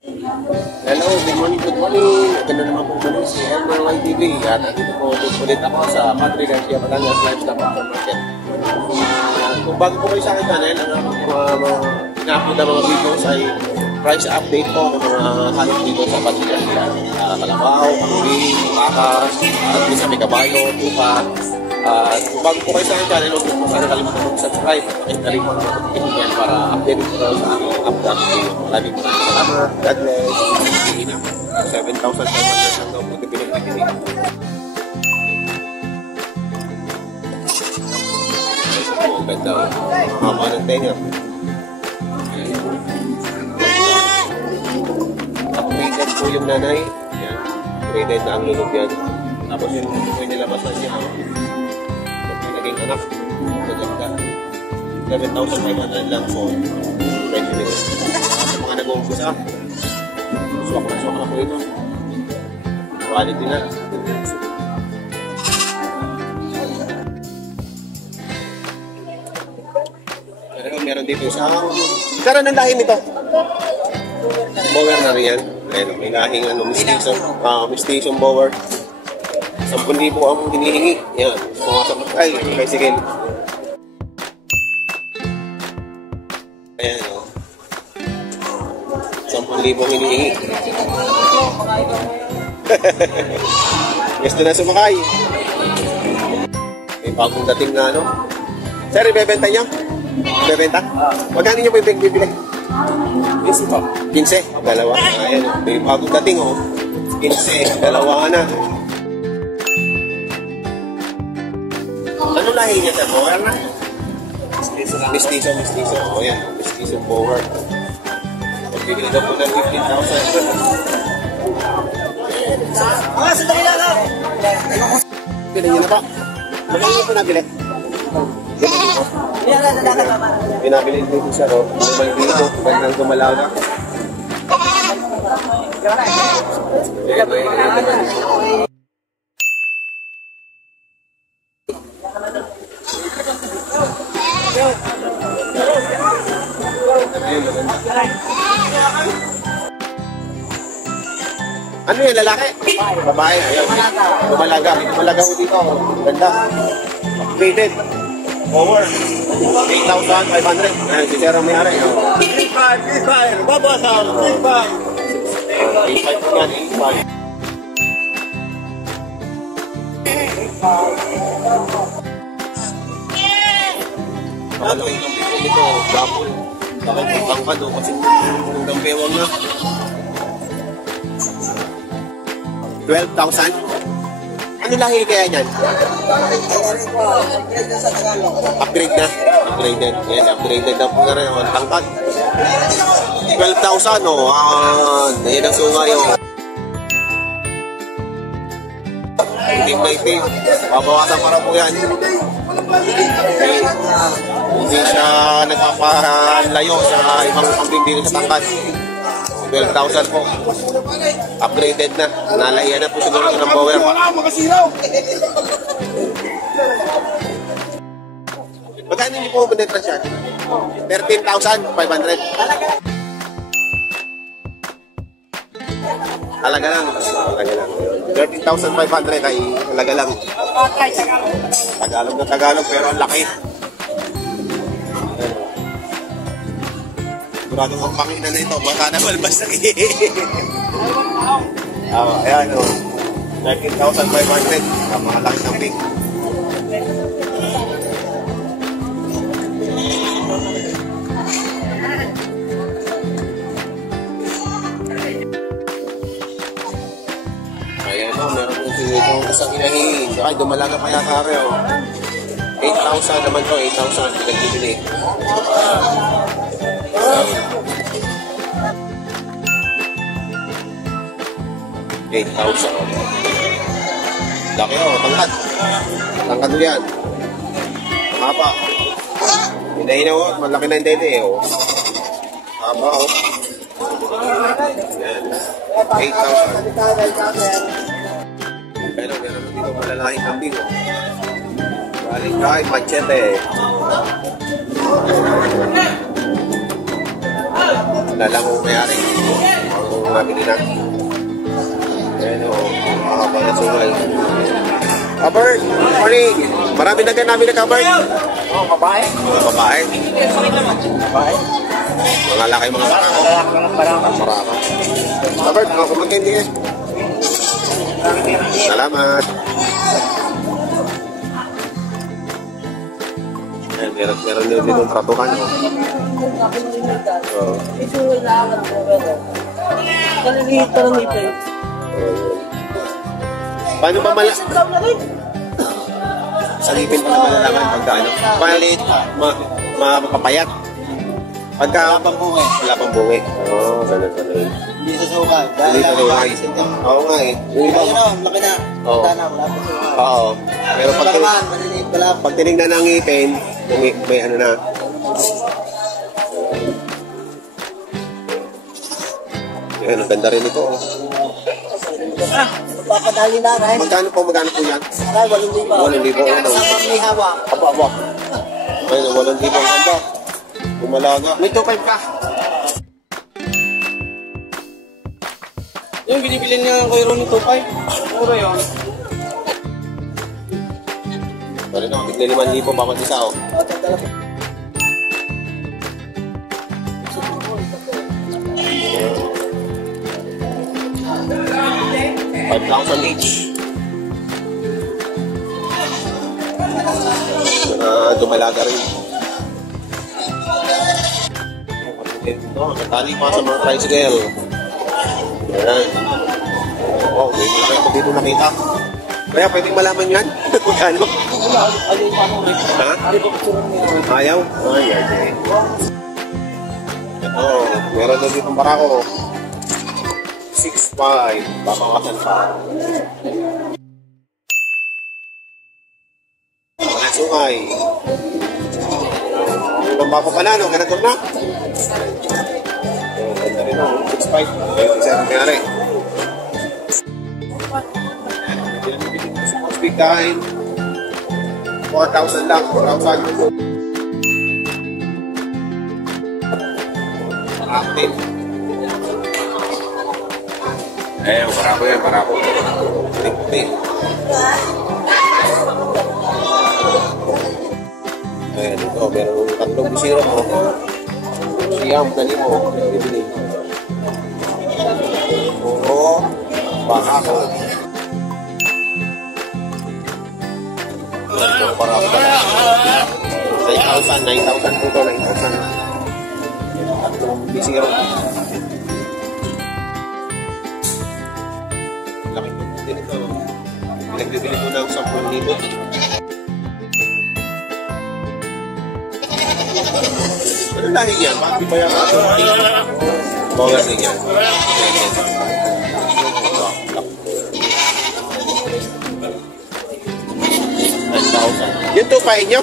Hello, good morning, good morning. Ganda naman po muli si Elmer YTV. At nandito po ulit ako sa Padre Garcia Batangas Livestock Market. Kung bago po kayo sa akin channel, ang ina-upload na mga videos ay price update po ng mga hayop dito sa Padre Garcia. Kalabaw, Panguli, Takas, at minsan may kabayo, tupa. Kung bago po kayo sa akin channel, huwag po sana kalimutan mag-subscribe at pakitali po ng notification para update po sa aking update video. Maraming salamat. God bless. 7,500 lang daw po pinag-ibig. Ang ganda. Haba ng tenga. Upgraded po yung nanay. Upgraded na ang lulog yan. Tapos yung nilabasan niya. Naging anak. Maganda. 7,500 lang po. Pwede nito. Sa mga nag-uumpisa. Suwak na po ito. Quality na. Pero meron dito isang... Karan ng lahi nito. Bower na rin yan. May lahing mistison bower. 10,000 ang hinihingi. Yan. Pumasok. Ay, bicycle. Ayan o. 10,000 hinihingi. Gusto na sumakay. May bagong dating na ano. Sir, ibebenta niyo? Ibebenta? Magkano niyo po yung bibili? 15 po. 15? Dalawa. Ayan o. May bagong dating o. 15. Dalawa na. Ano lahi niya sa bower na? Mistiso. O yan. Mistiso bower. Bibili daw po ng 15,000. Sandali lang! Pili niyo na po. Magkano niyo po nabili? Pinabili dito siya ro. May dito. Ba't nang gumalaw na? Ano yan, lalaki? Babae. Ayun. Lumalaga. Lumalaga ko dito. Ganda. Upgraded. Over. 8,500. Ayun, si Sir ang may-ari. 3,500. Babasal. 3,500. 8,500 po yan. 8,500. Malaki ng bito nito. Double. Bakit may bangkad o kasi hanggang bewang na. 12,000? Ano lahi kaya niyan? Upgrade na? Upgraded. Yes, upgraded na po na rin. Tangkad. 12,000 o. Yan ang sunga yung itim. Babawasan para po yan. Hindi siya nagpapalayo sa ibang pambing dito sa tangkad. 12,000 po. Upgraded na. Nalahiyan na po siguro ng power. Magkano niyo po penetra siya? 13,500. Talaga lang. 13,500 ay talaga lang. Tagalog na Tagalog pero ang laki. Sigurado ang pangina na ito. Baka na malbas na ayan o. 13,500. Napakalaki ng pig. Ayan o. Meron po itong isang inahin. Ay, dumalaga pa yata rin o. 8,000 naman to. 8,000. Pinagbibili. 8,000. Laki o, tangkad. Tangkad mo yan. Haba. Hinahin o, malaki na yung dede o. Haba o. 8,000. Pero meron dito malalaking kambing o. Galing kahit machete. Lalang mo mayari. yung nabili na. Ayan o, mga pangasungay. Kabert, morning! Marami na namin na Kabert. Oh, babae. Mga babae. Babae. Mga laki mga barako. Barako. Kabert, mga kumagin din eh. Salamat. Ayan, meron din dito tratukan. Oo. Kaliliit pa ng ipin. Paano ba sa ngipin pa naman malalaman pagka ano? Maliit, mapapayat. Pagka wala pang bungi. Oo, ganun. Hindi sa suka. Hindi sa suka. Oo nga eh. Yung iba, Laki na. Oo. Wala na, wala pa suka. oo. Pero Wala naman, maliliit pala. pag tinignan ng ngipin, may ano na. Yan, ang ganda rin ito. Papadali na rin. Magkano po yan? Ay, 8,000. 8,000. Kasama may hawak. Aba. Ayun, 8,000 ang ganda. Umalaga. May 2,500 ka. Yung binibili niya ng Kuya Ronnie 2,500. Puro yun. Bali na, tignan 5,000 bawat isa oh. $5,000 each. Dumalaga rin. Ito, natali pa sa mga tricycle. Ayan. Wow, may malaki ako dito nakita. Kaya pwedeng malaman yan? Kano? Ayaw pa mo eh. Ha? Ayaw? Ay, okay. Ito, meron na dito barako. 6,500. Babawasan pa. Mga sungay. Yung bako pa na, no? Ganito na. Ganda rin, no? 6,500. Ayun, isa na nangyari. Big time. 4,000 lang. 4,000. Active. Eh, marako yan, marako. Puti-puti. Ayan, ito. Meron tatlong bisiro mo. Siyam, dali mo. Bibili. Oo. Baka ko. Ito, marako pa lang. 9,000 dito, 9,000. Tatlong bisiro. Laki ko din ito. Pinagbibili ko ng 10,000. Ano lahi yan? Bakit ba yan? Bawal din yan. 9,000. Yun to pa inyo?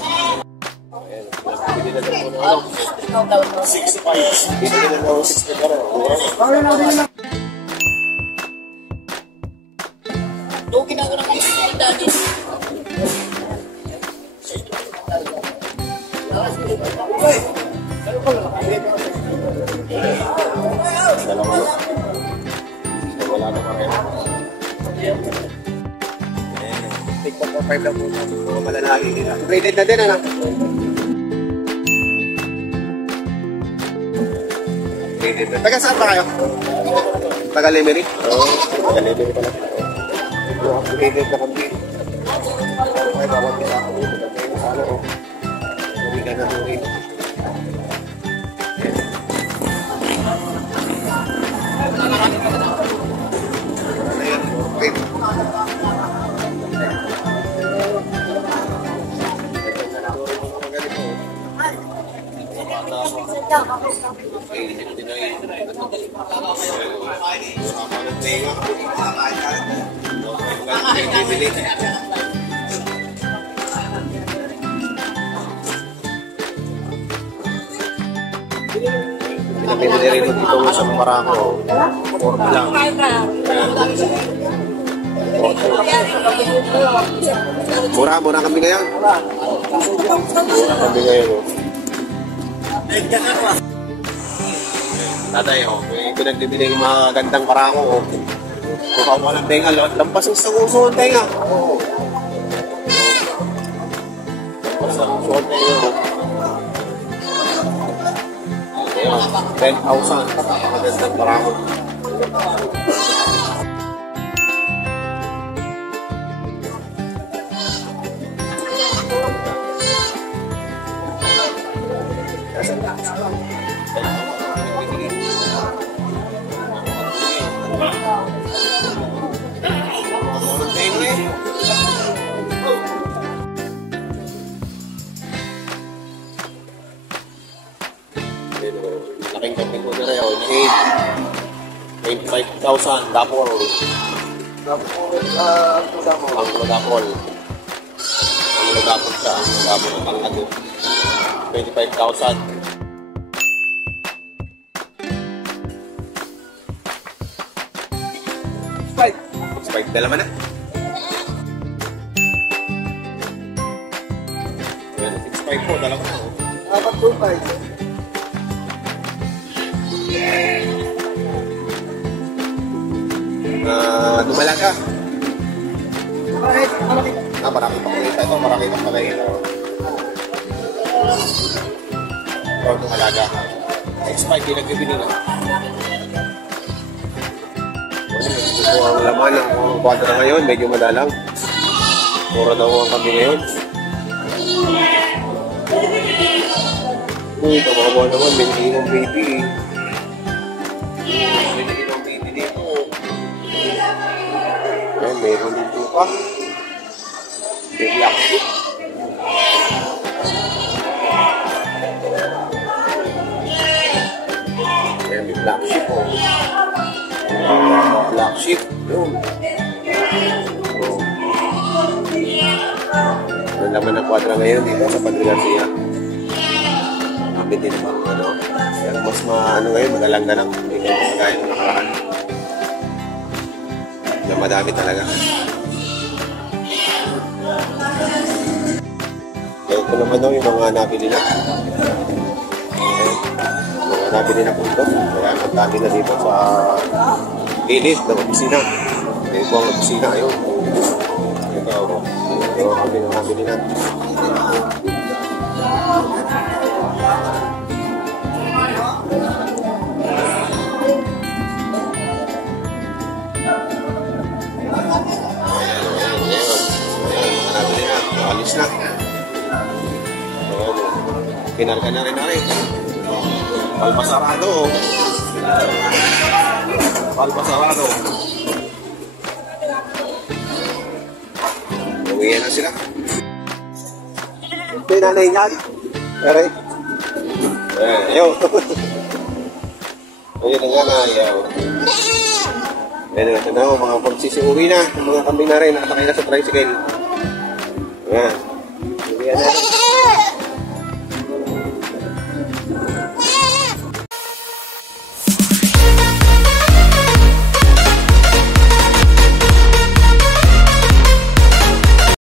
Bili na lang po ng 6,500. Bili na lang 6,500. Doon ako ng isip dati. Dalawa na. Wala na pa rin. Take 4,500 lang po. Mga malalagi nila. Rated na din, ano? Rated na. Taga saan ba kayo? Taga Lemery? Oo. Taga Lemery pala. Rated na kami. Ay, bawat nila ako. Ano, oh. Umiga na po rin. Pinamili rin dito sa Marako. Forma lang. Mura kami ngayon. Mura kami ngayon. Tatay, oh, may pinagbibili yung mga gandang parako, oh. Mukha mo ng tenga, lampas ang sa uso ng tenga. Oh. Lampas ang uso ng tenga, oh. Ayun, 10,000. Napakagandang parako. Laking kambing ko na rin, 25,000, dapol. Ang dapol. Ang dapol siya, ang dapol ng pangado. 25,000. Spike, dala man na. Spike po, dala ko na. Dapat 2.5. Dumalaga. Kahit malaki. Marami pa kita ito, marami pa kita. O, dumalaga. Spike, di nagbibili na. Ito ang laman ng kwadra ngayon, medyo madalang. Mura daw ang kami ngayon. Uy, kawawa naman, may ng baby. May ng baby dito. Ayan, meron dito pa. May black sheep. Ayan, may black sheep po. Black sheep. Yun. So, ang laman ng kwadra ngayon dito sa Padre Garcia. Din pa, ano, pero mas ano ngayon, magalang na lang, hindi kayo magaya ng nakaraan. Na madami talaga. Kaya ito naman daw yung mga nabili na. Mga nabili na po ito. Kaya ang dami na dito sa gilid ng opisina. Kaya ito ang opisina, ayun. Ito ako. Ito ang nabili na. Alis na. Kinarga na rin na rin. Palpasarado. Palpasarado. Uwihan na sila. Ito yung nanay niyan. Pero ayaw. Ayun na nga na ayaw. Ayun na nga mga pagsisiuwi na. Mga kambing na rin. Nakatakay na sa tricycle. Ayan. Uwihan na rin.